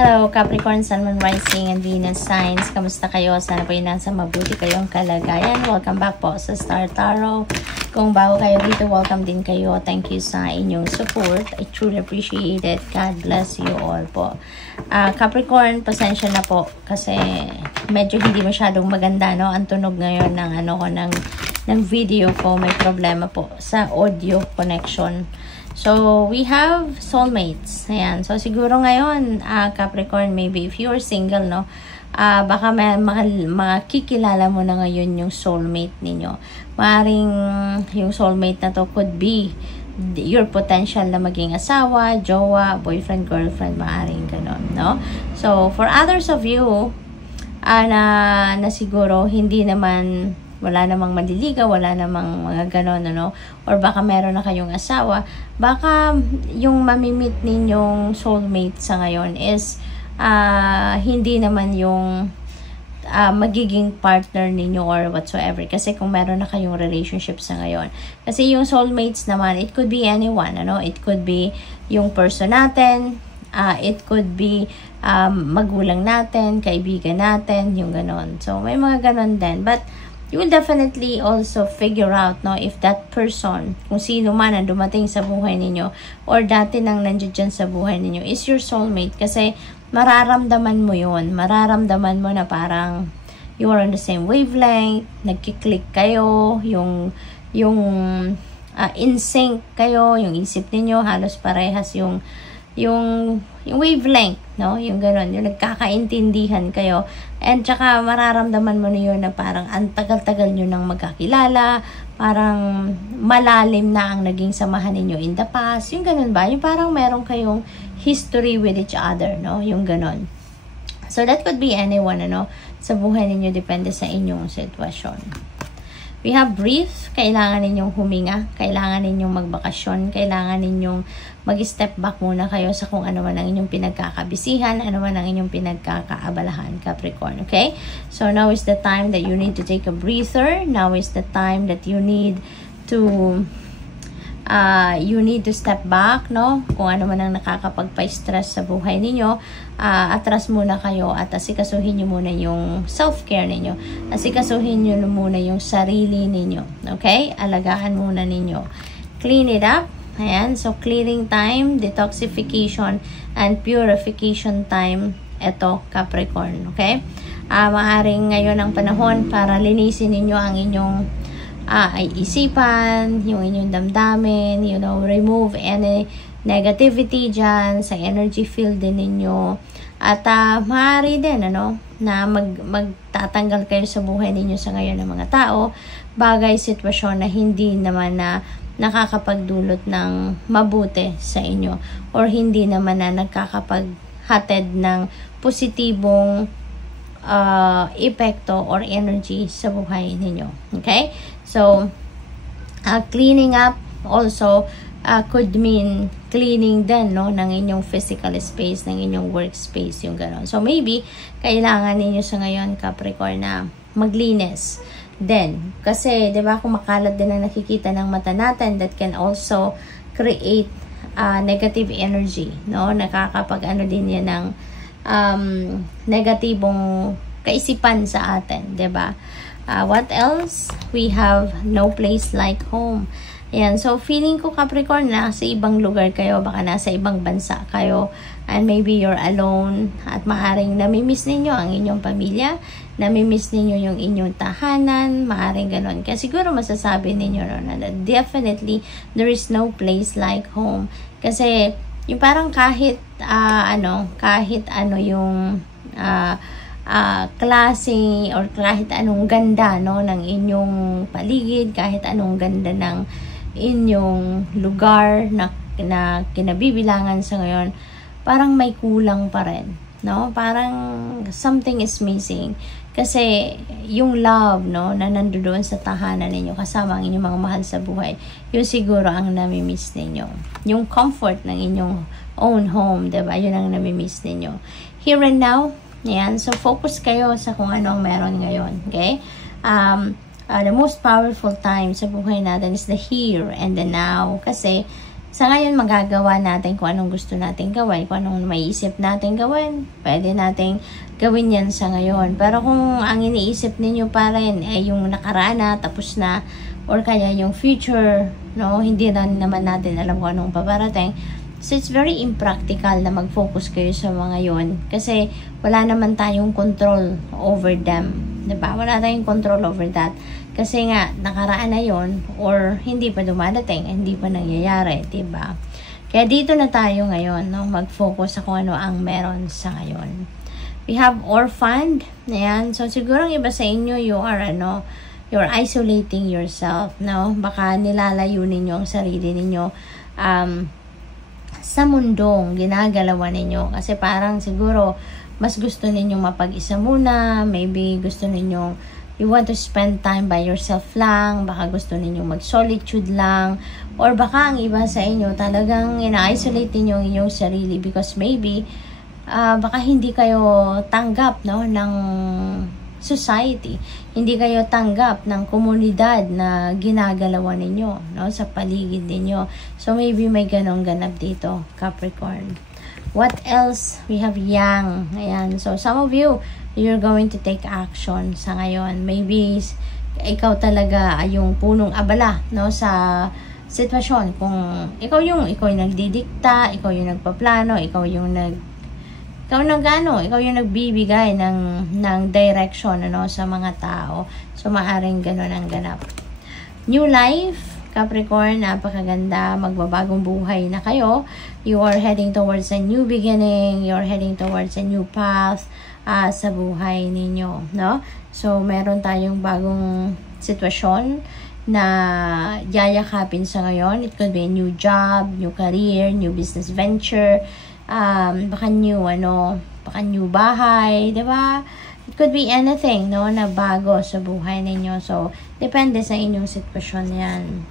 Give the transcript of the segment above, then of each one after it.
Hello, Capricorn, Sun, Moon, Rising, and Venus signs. Kamusta kayo? Sana po yun nasa mabuti kayong kalagayan. Welcome back po sa Star Tarot. Kung bago kayo dito, welcome din kayo. Thank you sa inyong support. I truly appreciate it. God bless you all po. Capricorn, pasensya na po kasi medyo hindi masyadong maganda, no? Ang tunog ngayon ng ng video ko, may problema po sa audio connection. So, we have soulmates. Ayan. So, siguro ngayon, Capricorn, maybe if you're single, no, baka makikilala mo na ngayon yung soulmate ninyo. Maaring yung soulmate na to could be your potential na maging asawa, jowa, boyfriend, girlfriend, maaring ganon, no? So, for others of you, na siguro hindi naman wala namang maliligaw, wala namang mga ganon, ano? Or baka meron na kayong asawa, baka yung mamimit ninyong soulmate sa ngayon is hindi naman yung magiging partner ninyo or whatsoever. Kasi kung meron na kayong relationship sa ngayon. Kasi yung soulmates naman, it could be anyone, ano? It could be yung person natin, it could be magulang natin, kaibigan natin, yung ganon. So, may mga ganon din. But, you will definitely also figure out, no, if that person, kung sino man ang dumating sa buhay ninyo, or dati nang nandiyan sa buhay ninyo, is your soulmate. Kasi, mararamdaman mo yun. Mararamdaman mo na parang you are on the same wavelength, nagkiklik kayo, yung in sync kayo, yung isip ninyo, halos parehas yung wavelength, no? Yung gano'n, yung nagkakaintindihan kayo. And tsaka mararamdaman mo na yun na parang ang tagal-tagal nyo nang magkakilala, parang malalim na ang naging samahan ninyo in the past. Yung gano'n ba? Yung parang meron kayong history with each other, no? Yung gano'n. So, that could be anyone, ano? Sa buhay ninyo, depende sa inyong sitwasyon. We have brief, kailangan ninyong huminga, kailangan ninyong magbakasyon, kailangan ninyong mag-step back muna kayo sa kung ano man ang inyong pinagkakabisihan, ano man ang inyong pinagkakaabalahan, Capricorn, okay? So, now is the time that you need to take a breather. Now is the time that you need to step back, no? Kung ano man ang nakakapagpa-stress sa buhay ninyo, atras muna kayo at asikasuhin nyo muna yung self-care ninyo. Asikasuhin nyo muna yung sarili ninyo. Okay? Alagaan muna ninyo. Clean it up. Ayan. So, clearing time, detoxification, and purification time. Ito, Capricorn. Okay? Maaring ngayon ang panahon para linisin ninyo ang inyong ay isipan, yung inyong damdamin, you know, remove any negativity dyan sa energy field din ninyo. At maaari din, ano, na magtatanggal kayo sa buhay ninyo sa ngayon ng mga tao, bagay, sitwasyon na hindi naman na nakakapagdulot ng mabuti sa inyo or hindi naman na nagkakapaghatid ng positibong epekto or energy sa buhay ninyo. Okay? So, cleaning up also could mean cleaning din, no, ng inyong physical space, ng inyong workspace, yung gano'n. So, maybe, kailangan ninyo sa ngayon, Capricorn, na maglinis din. Kasi, di ba, kung makalat din ang nakikita ng mata natin, that can also create negative energy, no? Nakakapag-ano din yan ng negatibong kaisipan sa atin, di ba? What else? We have no place like home. Ayan. So, feeling ko, Capricorn, nasa ibang lugar kayo. Baka nasa ibang bansa kayo. And maybe you're alone. At maaring namimiss ninyo ang inyong pamilya. Namimiss ninyo yung inyong tahanan. Maaring ganon. Kaya siguro masasabi ninyo na definitely there is no place like home. Kasi, yung parang kahit ano yung klase or kahit anong ganda, no, ng inyong paligid, kahit anong ganda ng inyong lugar na kinabibilangan sa ngayon, parang may kulang pa rin, no? Parang something is missing. Kasi yung love, no, na nandoon sa tahanan ninyo kasama ang inyong mga mahal sa buhay, yun siguro ang namimiss ninyo. Yung comfort ng inyong own home, diba? Yun ang namimiss ninyo. Here and now, yan. So, focus kayo sa kung ano ang meron ngayon. Okay? The most powerful time sa buhay natin is the here and the now. Kasi, Sa ngayon, magagawa natin kung anong gusto natin gawin, kung anong maiisip natin gawin. Pwede natin gawin yan sa ngayon. Pero kung ang iniisip ninyo pa rin ay yung nakaraan na, tapos na, or kaya yung future, no, hindi na naman natin alam kung anong paparating. So, it's very impractical na mag-focus kayo sa mga yon kasi wala naman tayong control over them. Diba? Wala tayong control over that. Kasi nga, nakaraan na yon or hindi pa dumadating, hindi pa nangyayari, diba? Kaya dito na tayo ngayon, no? Mag-focus sa kung ano ang meron sa ngayon. We have orphaned. Ayan. So, siguro ang iba sa inyo, you're isolating yourself, no? Baka nilalayo ninyo ang sarili ninyo sa mundong ginagalawan ninyo. Kasi parang siguro, mas gusto ninyong mapag-isa muna. Maybe gusto ninyong you want to spend time by yourself lang. Baka gusto ninyong mag-solitude lang. Or baka ang iba sa inyo talagang ina-isolate ninyo ang inyong sarili because maybe baka hindi kayo tanggap, no, ng society. Hindi kayo tanggap ng komunidad na ginagalawan ninyo, no, sa paligid ninyo. So maybe may ganong ganap dito, Capricorn. What else? We have Yang. Ayan. So, some of you, you're going to take action sa ngayon. Maybe, ikaw talaga ay yung punong abala, no, sa sitwasyon. Kung ikaw yung nagdidikta, ikaw yung nagpaplano, ikaw yung nagbibigay ng direction, ano, sa mga tao. So, maaring ganun ang ganap. New life. Capricorn, napakaganda, magbabagong buhay na kayo. You are heading towards a new beginning, you're heading towards a new path sa buhay ninyo, no? So, meron tayong bagong sitwasyon na yayakapin sa ngayon. It could be a new job, new career, new business venture, baka new bahay, di ba? It could be anything, no, na bago sa buhay ninyo. So, depende sa inyong sitwasyon yan.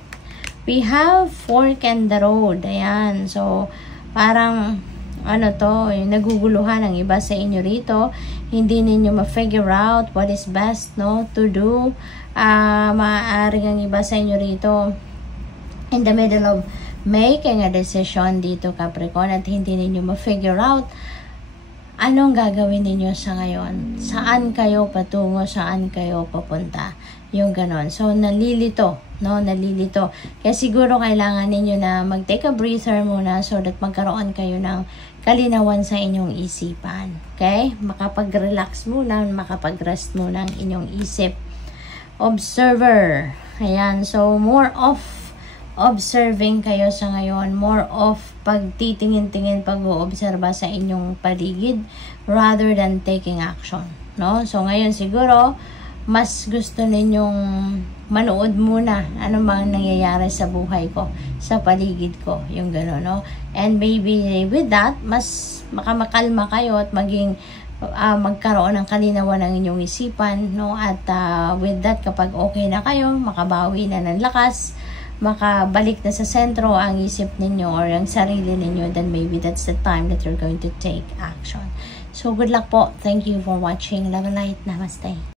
We have fork in the road. Ayan. So, parang, naguguluhan ang iba sa inyo rito. Hindi ninyo ma-figure out what is best, no, to do. Maaaring ang iba sa inyo rito in the middle of making a decision dito, Capricorn, at hindi ninyo ma-figure out anong gagawin ninyo sa ngayon. Saan kayo patungo, saan kayo papunta. Yung ganon. So, nalilito. Kaya siguro kailangan ninyo na mag-take a breather muna so that magkaroon kayo ng kalinawan sa inyong isipan. Okay? Makapag-relax muna, makapag-rest muna ang inyong isip. Observer. Ayan. So, more of observing kayo sa ngayon. More of pagtitingin-tingin, pag-oobserba sa inyong paligid rather than taking action. No? So, ngayon siguro, mas gusto ninyong manood muna ano bang nangyayari sa buhay ko, sa paligid ko, yung gano'n, no? And maybe with that, mas makamakalma kayo at maging magkaroon ng kalinawan ng inyong isipan, no? At with that, kapag okay na kayo, makabawi na ng lakas, makabalik na sa sentro ang isip ninyo or ang sarili ninyo, then maybe that's the time that you're going to take action. So, good luck po. Thank you for watching. Love and light. Namaste.